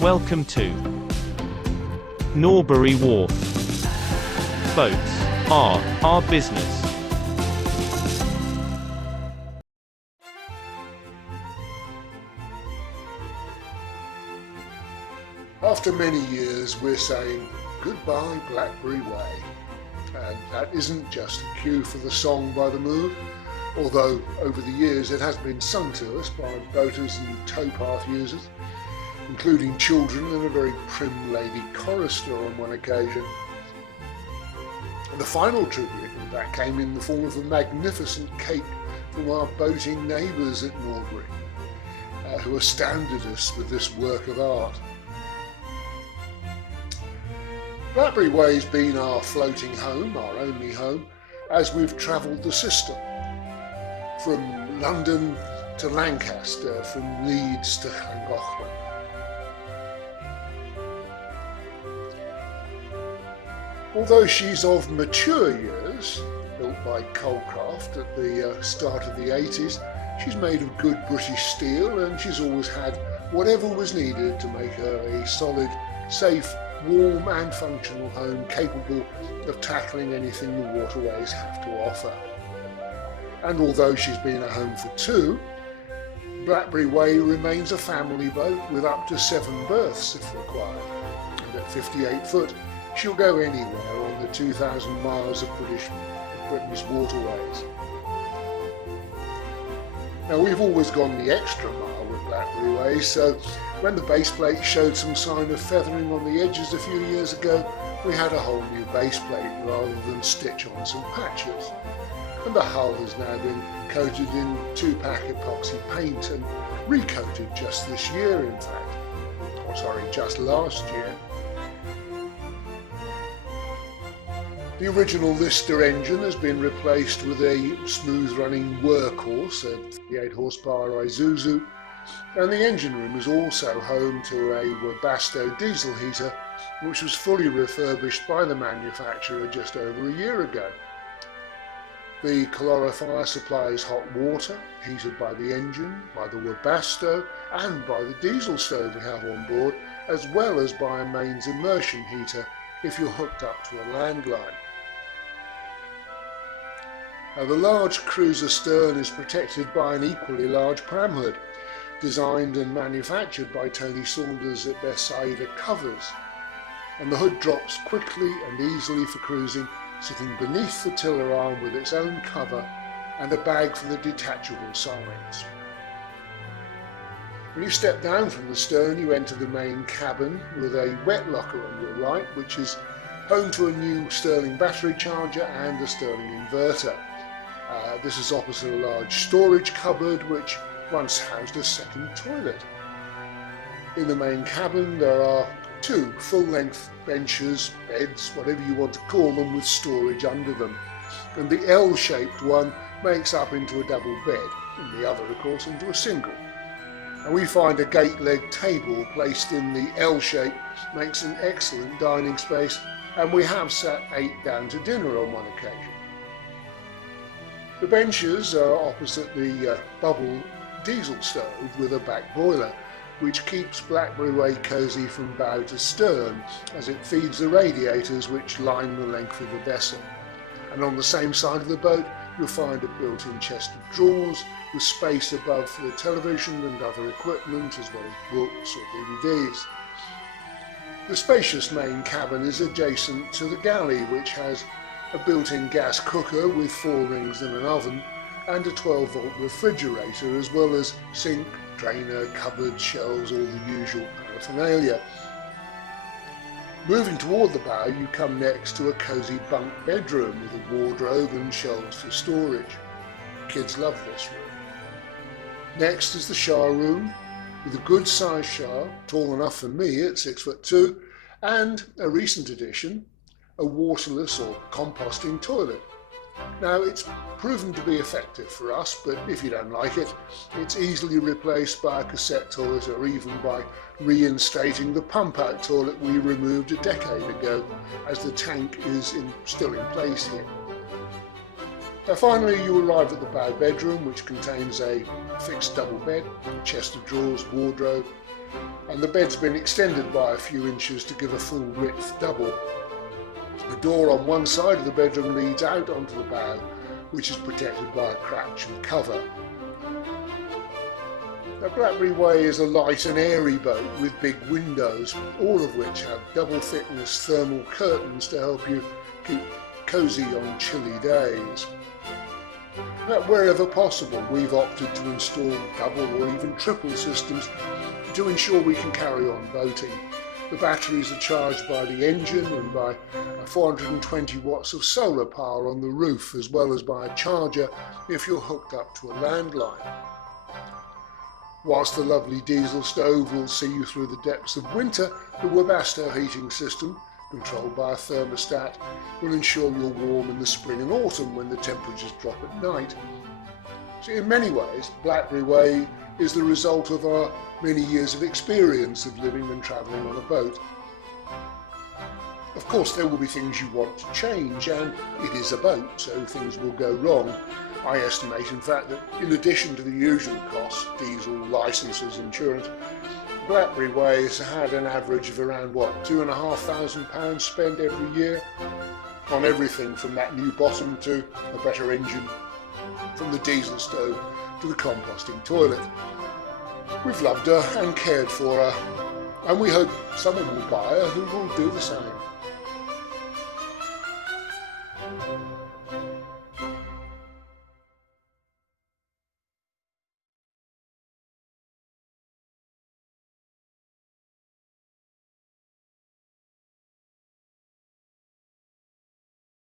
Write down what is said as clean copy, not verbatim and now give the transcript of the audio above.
Welcome to Norbury Wharf. Boats are our business. After many years, we're saying goodbye Blackberry Way. And that isn't just a cue for the song by the Move, although over the years it has been sung to us by boaters and towpath users, including children and a very prim lady chorister on one occasion. And the final tribute that came in the form of a magnificent cake from our boating neighbours at Norbury, who astounded us with this work of art. Blackberry Way's been our floating home, our only home, as we've travelled the system, from London to Lancaster, from Leeds to Llangollen. Although she's of mature years, built by Colecraft at the start of the 80s, she's made of good British steel, and she's always had whatever was needed to make her a solid, safe, warm and functional home capable of tackling anything the waterways have to offer. And although she's been a home for two, Blackberry Way remains a family boat with up to 7 berths if required. And at 58 foot, she'll go anywhere on the 2,000 miles of Britain's waterways. Now, we've always gone the extra mile with Blackberry Way, so when the base plate showed some sign of feathering on the edges a few years ago, we had a whole new base plate rather than stitch on some patches. And the hull has now been coated in 2-pack epoxy paint and recoated just this year, in fact. Just last year. The original Lister engine has been replaced with a smooth-running workhorse, a 38 horsepower Isuzu, and the engine room is also home to a Webasto diesel heater, which was fully refurbished by the manufacturer just over a year ago. The calorifier supplies hot water, heated by the engine, by the Webasto, and by the diesel stove we have on board, as well as by a mains immersion heater if you're hooked up to a landline. Now, the large cruiser stern is protected by an equally large pram hood, designed and manufactured by Tony Saunders at Bethsaida Covers, and the hood drops quickly and easily for cruising, sitting beneath the tiller arm with its own cover and a bag for the detachable signs. When you step down from the stern, you enter the main cabin with a wet locker on your right, which is home to a new Stirling battery charger and a Stirling inverter. This is opposite a large storage cupboard which once housed a second toilet. In the main cabin there are 2 full-length benches, beds, whatever you want to call them, with storage under them, and the L-shaped one makes up into a double bed, and the other of course into a single. And we find a gate-leg table placed in the L shape makes an excellent dining space, and we have sat 8 down to dinner on one occasion. The benches are opposite the bubble diesel stove with a back boiler, which keeps Blackberry Way cosy from bow to stern as it feeds the radiators which line the length of the vessel. And on the same side of the boat you'll find a built-in chest of drawers with space above for the television and other equipment, as well as books or DVDs. The spacious main cabin is adjacent to the galley, which has a built-in gas cooker with 4 rings and an oven, and a 12-volt refrigerator, as well as sink, drainer, cupboard, shelves, all the usual paraphernalia. Moving toward the bow, you come next to a cosy bunk bedroom with a wardrobe and shelves for storage. Kids love this room. Next is the shower room, with a good-sized shower, tall enough for me at 6'2", and a recent addition, a waterless or composting toilet. Now, it's proven to be effective for us, but if you don't like it, it's easily replaced by a cassette toilet, or even by reinstating the pump-out toilet we removed a decade ago, as the tank is still in place here. Now finally, you arrive at the bow bedroom, which contains a fixed double bed, chest of drawers, wardrobe, and the bed's been extended by a few inches to give a full width double. The door on one side of the bedroom leads out onto the bow, which is protected by a cratch and cover. Now, Blackberry Way is a light and airy boat with big windows, all of which have double thickness thermal curtains to help you keep cosy on chilly days. But wherever possible, we've opted to install double or even triple systems to ensure we can carry on boating. The batteries are charged by the engine and by 420 watts of solar power on the roof, as well as by a charger if you're hooked up to a landline. Whilst the lovely diesel stove will see you through the depths of winter, the Webasto heating system, controlled by a thermostat, will ensure you're warm in the spring and autumn when the temperatures drop at night. So in many ways, Blackberry Way is the result of our many years of experience of living and travelling on a boat. Of course, there will be things you want to change, and it is a boat, so things will go wrong. I estimate, in fact, that in addition to the usual costs, diesel, licences, insurance, Blackberry Way has had an average of around, £2,500 spent every year on everything from that new bottom to a better engine, from the diesel stove to the composting toilet. We've loved her and cared for her, and we hope someone will buy her who will do the same.